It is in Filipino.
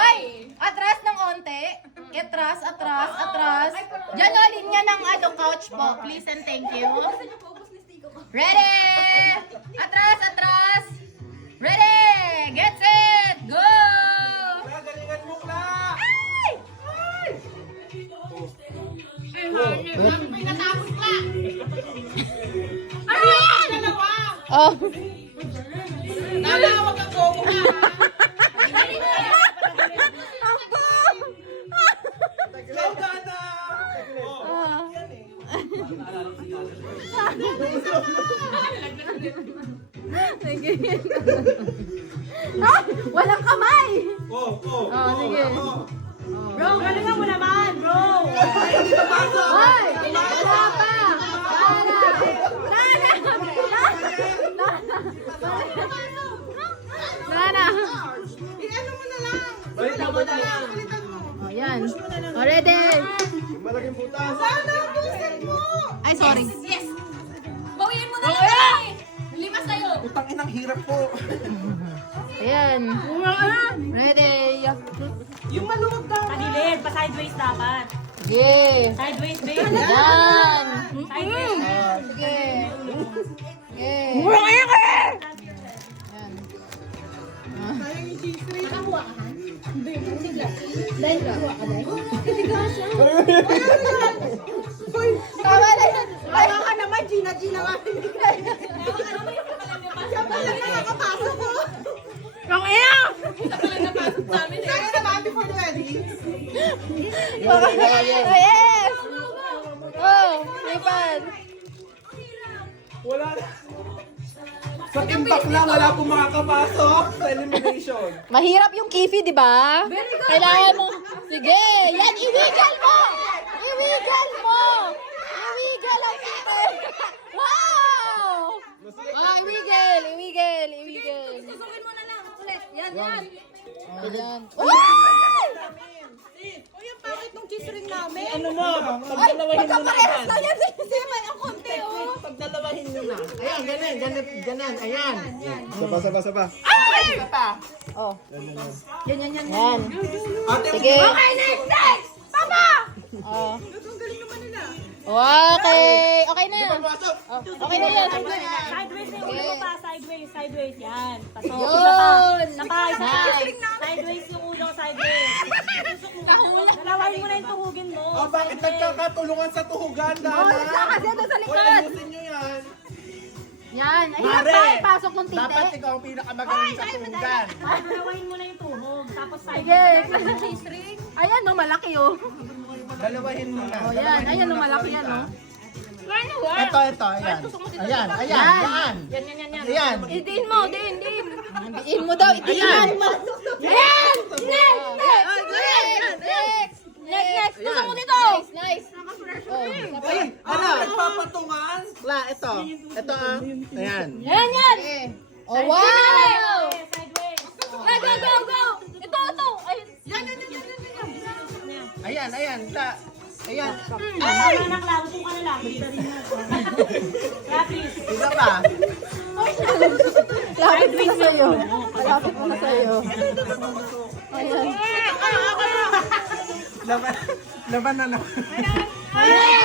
Ay! Atras ng onte. Atras. Diyan o, linya ng couch po. Please and thank you. Ready! Atras! Ready! Get set! Go! Galingan mo, Kla! Ay! May natapos ka! Ano yan? Oh. Nalawag ang bobo ka! Slow down na! Walang kamay! Oh, sige. Bro, galingan mo naman, bro! Ay, hindi na pasok! Hoy! Wala pa! Nana! I-ano mo na lang! Balitan mo na lang! Oh, yan. Oh, ready? Malaking butas! Sana, tusin mo! Ay, sorry. Yes! Bawiin mo na lang! Lima sa'yo! Utang inang hirap po! Ayan. Ready? Yung maluwag ka! Panilid, pa sideways dapat. Yeah. Sideways, babe. Yan. Sideways. Sige. Okay. Yan. Tama na yan. Kaya ka naman, Gina nga. Siya pala nakakapasok ko. Ang iya! Kaya naman before the wedding. Oh, yes! Oh, lipad. Wala na! Sa timbak lang, wala pong makakapasok sa elimination! Mahirap yung kifi, di ba? Kailangan mo. Sige, yan, iwiggle mo! Iwiggle mo! Iwiggle ang kifi! Wow! Oh, iwiggle! Susukin mo na lang. Ulit. Yan. Oh, yan. Wow! Uy, ang pangit ng cheese ring namin. Ano mo? Ay, magkaparehas na yan. Siman, ang konti, oh. Pagdalawahin nyo na. Ayan, ganun. Ayan. Saba. Oh. Yan. Ate, Sige. Okay, next! Papa! Oh. Ang galing naman nila. Okay. Okay na yan. pasok! Oh, okay na yan. Sideways na yung ulo mo pa. Sideways. Yan. Pasok. Yun. Tapay. Nice. Sideways yung ulo. Sideways. Dalawahin mo na yung tuhugin mo. Oh, bakit nagkakatulungan sa tuhugan, Dana? Kasi ito sa Hoy, likod. ayusin nyo yan. Yan. Ayun Mare, pa. Pasok ng tite. Dapat ikaw ang pinakamagaling sa tuhugan. Dalawahin mo na yung tuhog. Tapos Sige. sideways. Ayan, no, malaki, oh. Dalawahin mo na. Oh, yan. Ayan, no, malaki yan, oh. Ito, ayan. Ayan. Ayan. Idiin mo, din. Idiin mo daw, idiin mo. Ayan! Next! Gusto mo dito! Nice! Oh, Ay, ano? Nagpapatungan? La, ito. Ito, ayan. yan! Oh, wow! Sideways. Go! Ito! Ayan. Ayan. Tama na, Clau. Kung ka na lang. Clau, please. Isa pa. Lapit mo na sa'yo. Lapit mo na sa'yo. Ayan. Laban na naman. Ayan!